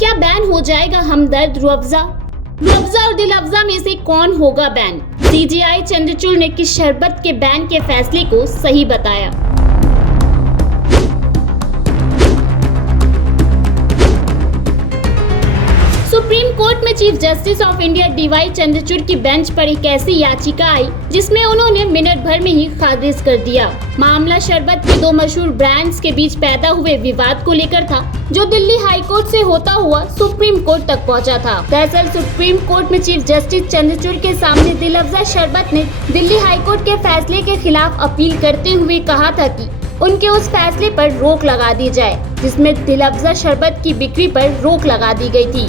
क्या बैन हो जाएगा हमदर्द रूह अफ़ज़ा? रूह अफ़ज़ा और दिल अफ़ज़ा में से कौन होगा बैन? सीजेआई चंद्रचूड़ ने किस शरबत के बैन के फैसले को सही बताया? सुप्रीम कोर्ट में chief justice of India D Y Chandrachud की बेंच पर एक ऐसी याचिका आई जिसमें उन्होंने मिनट भर में ही खारिज कर दिया। मामला शरबत के दो मशहूर ब्रांड्स के बीच पैदा हुए विवाद को लेकर था, जो दिल्ली हाई कोर्ट से होता हुआ सुप्रीम कोर्ट तक पहुंचा था। दरअसल सुप्रीम कोर्ट में चीफ जस्टिस चंद्रचूड़ के सामने दिल अफ़ज़ा शरबत ने दिल्ली हाई कोर्ट के फैसले के खिलाफ अपील करते हुए कहा था कि उनके उस फैसले पर रोक लगा दी जाए जिसमें दिल अफ़ज़ा शरबत की बिक्री पर रोक लगा दी गई थी।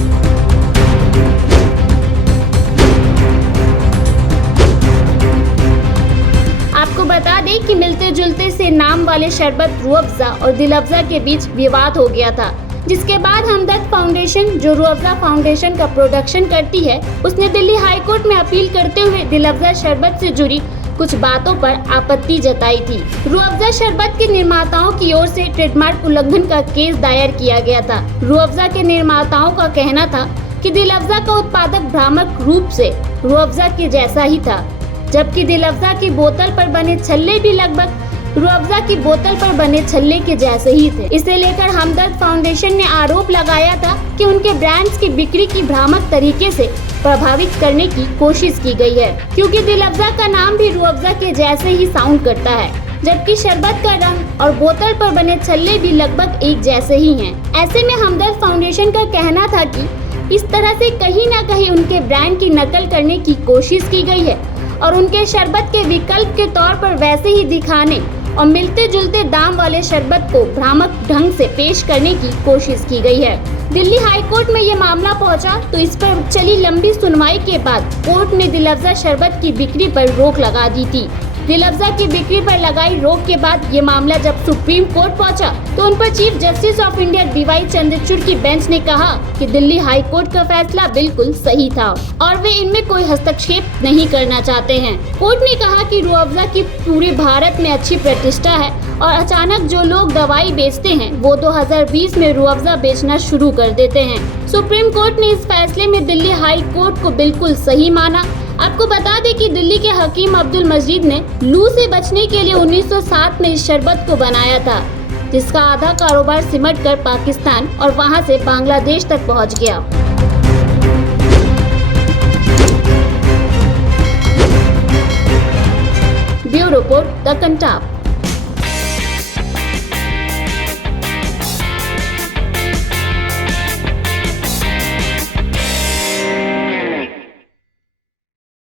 आपको बता दें कि मिलते जुलते से नाम वाले शरबत रूह अफ़ज़ा और दिल अफ़ज़ा के बीच विवाद हो गया था, जिसके बाद हमदर्द फाउंडेशन, जो रूह अफ़ज़ा फाउंडेशन का प्रोडक्शन करती है, उसने दिल्ली हाई कोर्ट में अपील करते हुए दिल अफ़ज़ा शरबत से जुड़ी कुछ बातों पर आपत्ति जताई थी। रूह अफ़ज़ा शरबत के निर्माताओं की ओर से ट्रेडमार्क उल्लंघन का केस दायर किया गया था। रूह अफ़ज़ा के निर्माताओं का कहना था कि दिल अफ़ज़ा का उत्पादक भ्रामक रूप से रूह अफ़ज़ा के जैसा ही था, जबकि दिल अफ़ज़ा की बोतल पर बने छल्ले भी लगभग रूह अफ़ज़ा की बोतल पर बने छल्ले के जैसे ही थे। इसे लेकर हमदर्द फाउंडेशन ने आरोप लगाया था कि उनके ब्रांड्स की बिक्री की भ्रामक तरीके से प्रभावित करने की कोशिश की गई है, क्योंकि दिल अफ़ज़ा का नाम भी रूह अफ़ज़ा के जैसे ही साउंड करता है, जबकि शरबत का रंग और बोतल पर बने छल्ले भी लगभग एक जैसे ही हैं। ऐसे में हमदर्द फाउंडेशन का कहना था कि इस तरह से कहीं न कहीं उनके ब्रांड की नकल करने की कोशिश की गई है और उनके शरबत के विकल्प के तौर पर वैसे ही दिखाने और मिलते जुलते दाम वाले शरबत को भ्रामक ढंग से पेश करने की कोशिश की गई है। दिल्ली हाई कोर्ट में ये मामला पहुंचा तो इस पर चली लंबी सुनवाई के बाद कोर्ट ने दिल अफ़ज़ा शरबत की बिक्री पर रोक लगा दी थी। दिल अफ़ज़ा की बिक्री पर लगाई रोक के बाद ये मामला जब सुप्रीम कोर्ट पहुंचा तो उन पर chief justice of India D Y Chandrachud की बेंच ने कहा कि दिल्ली हाई कोर्ट का फैसला बिल्कुल सही था और वे इनमें कोई हस्तक्षेप नहीं करना चाहते हैं। कोर्ट ने कहा कि रूह अफ़ज़ा की पूरे भारत में अच्छी प्रतिष्ठा है और अचानक जो लोग दवाई बेचते हैं वो 2020 में रूह अफ़ज़ा बेचना शुरू कर देते हैं। सुप्रीम कोर्ट ने इस फैसले में दिल्ली हाई कोर्ट को बिल्कुल सही माना। आपको बता दें कि दिल्ली के हकीम अब्दुल मजीद ने लू से बचने के लिए 1907 में इस शरबत को बनाया था, जिसका आधा कारोबार सिमट कर पाकिस्तान और वहां से बांग्लादेश तक पहुंच गया। Bureau report the Kantap.